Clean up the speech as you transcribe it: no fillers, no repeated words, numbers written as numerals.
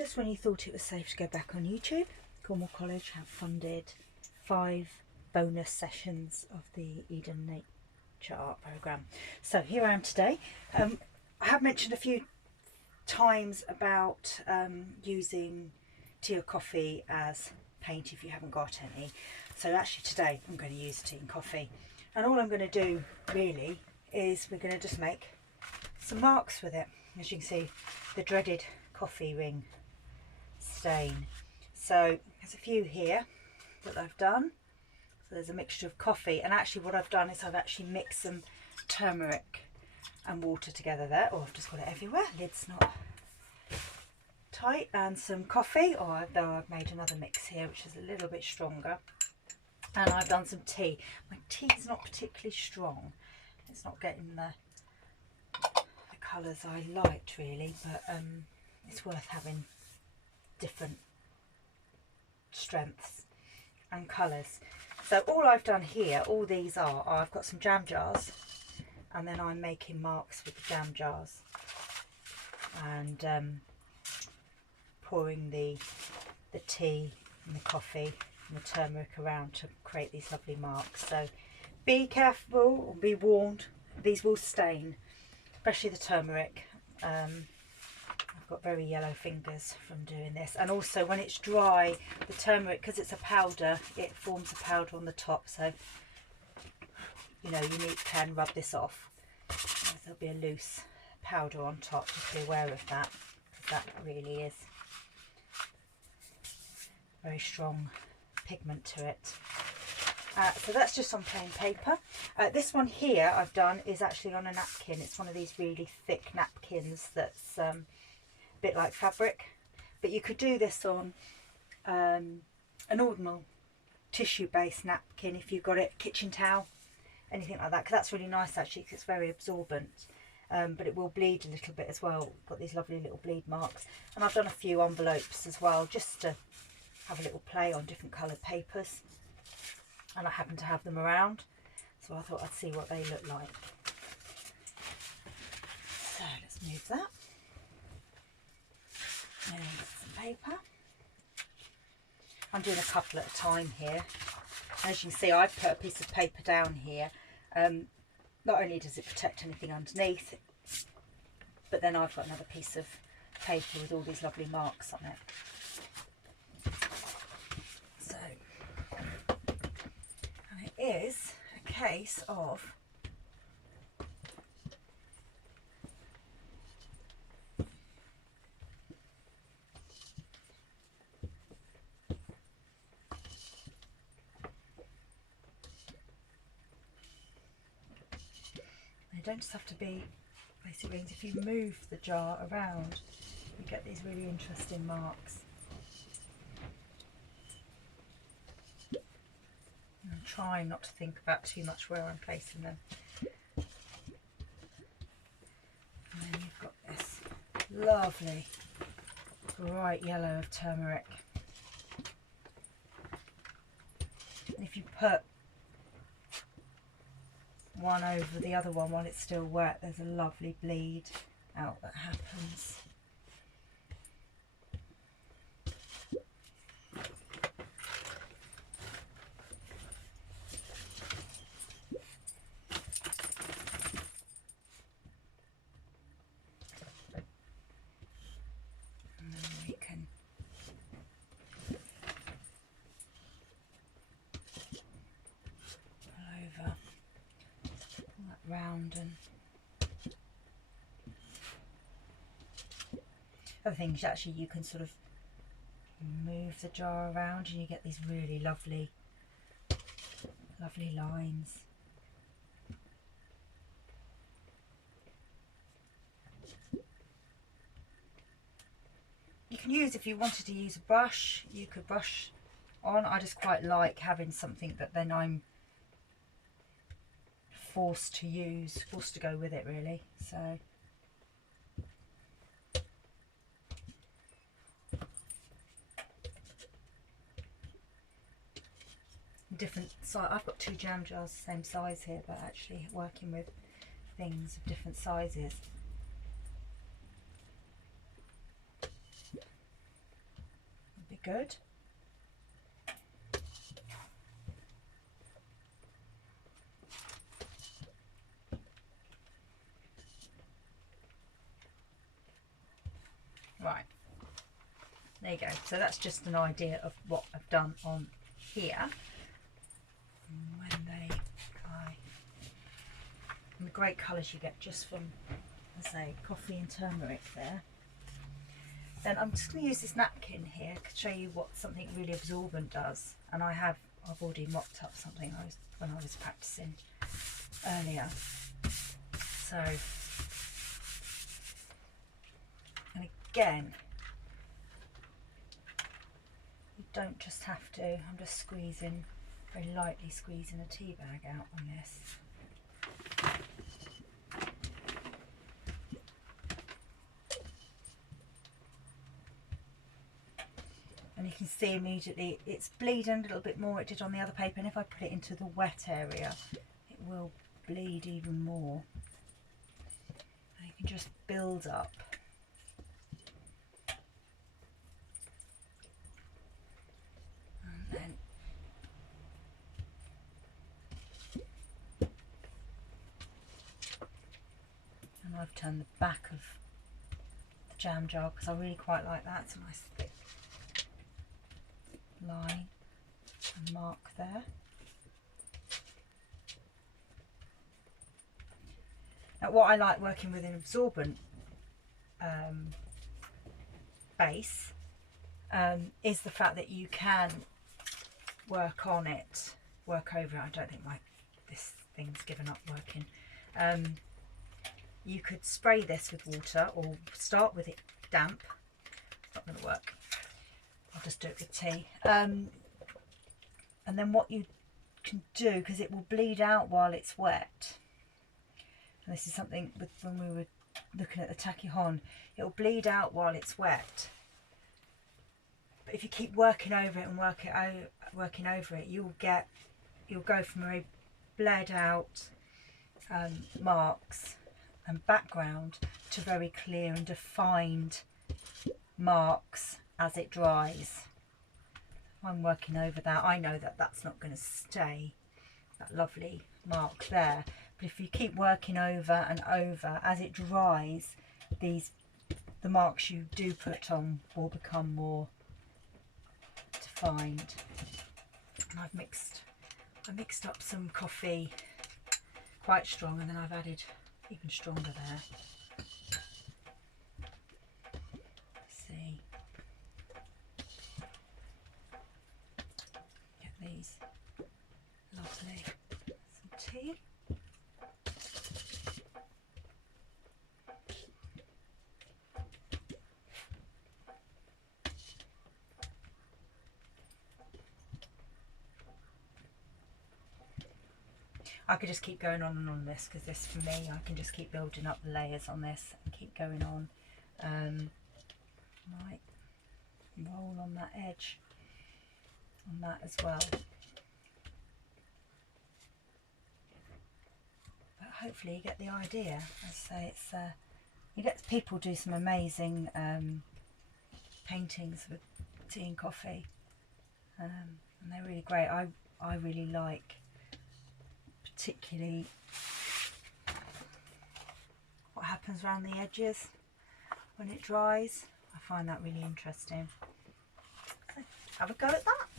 Just when you thought it was safe to go back on YouTube, Cornwall College have funded 5 bonus sessions of the Eden Nature Art programme. So here I am today. I have mentioned a few times about using tea or coffee as paint if you haven't got any. So actually today I'm going to use tea and coffee, and all I'm going to do really is we're going to just make some marks with it. As you can see, the dreaded coffee ring stain. So there's a few here that I've done. So there's a mixture of coffee, and actually what I've done is I've actually mixed some turmeric and water together there. Oh, I've just got it everywhere, lid's not tight. And some coffee, although I've made another mix here which is a little bit stronger, and I've done some tea. My tea is not particularly strong, it's not getting the colours I liked really, but it's worth having different strengths and colours. So all I've done here, all these are, I've got some jam jars, and then I'm making marks with the jam jars and pouring the tea and the coffee and the turmeric around to create these lovely marks. So be careful, or be warned, these will stain, especially the turmeric. I've got very yellow fingers from doing this, and also when it's dry, the turmeric, because it's a powder, it forms a powder on the top, so you know you can rub this off. There'll be a loose powder on top, just be aware of that, because that really is very strong pigment to it. So that's just on plain paper. This one here I've done is actually on a napkin. It's one of these really thick napkins that's a bit like fabric, but you could do this on an ordinary tissue based napkin if you've got it, kitchen towel, anything like that, because that's really nice actually, because it's very absorbent, but it will bleed a little bit as well. Got these lovely little bleed marks, and I've done a few envelopes as well just to have a little play on different coloured papers, and I happen to have them around, so I thought I'd see what they look like. So let's move that. And some paper. I'm doing a couple at a time here. As you can see, I've put a piece of paper down here. Not only does it protect anything underneath, but then I've got another piece of paper with all these lovely marks on it. So, and it is a case of they don't just have to be basic rings. If you move the jar around, you get these really interesting marks. I'm trying not to think about too much where I'm placing them. And then you've got this lovely bright yellow of turmeric. And if you put one over the other one while it's still wet, there's a lovely bleed out that happens. And then we can pull over that round. And other things, actually you can sort of move the jar around and you get these really lovely lines. You can use, if you wanted to use a brush, you could brush on. I just quite like having something that then I'm forced to go with it really. So different size. I've got 2 jam jars the same size here, but actually working with things of different sizes. good. Right, there you go. So that's just an idea of what I've done on here. When they dry, and the great colours you get just from, I say, coffee and turmeric there. Then I'm just going to use this napkin here to show you what something really absorbent does. And I've already mopped up something when I was practicing earlier. So, and again, you don't just have to, I'm just squeezing, very lightly squeezing a tea bag out on this. And you can see immediately it's bleeding a little bit more, it did on the other paper, and if I put it into the wet area it will bleed even more. And you can just build up. And then I've turned the back of the jam jar because I really quite like that. It's a nice thick line and mark there. Now what I like working with an absorbent base is the fact that you can work on it, work over it. I don't think this thing's given up working. You could spray this with water or start with it damp. It's not going to work. I'll just do it with tea. And then what you can do, because it will bleed out while it's wet, and this is something with when we were looking at the tacky hon, it will bleed out while it's wet. But if you keep working over it and working over it, you'll go from very bled out marks and background to very clear and defined marks as it dries. I'm working over that. I know that that's not going to stay, that lovely mark there, but if you keep working over and over, as it dries, the marks you do put on will become more defined. And I mixed up some coffee quite strong, and then I've added even stronger there. See, get these lovely, some tea. I could just keep going on and on this, because this, for me, I can just keep building up the layers on this and keep going on. Might roll on that edge on that as well. But hopefully you get the idea. As I say, it's you get people do some amazing paintings with tea and coffee, and they're really great. I really like particularly what happens around the edges when it dries. I find that really interesting. So have a go at that.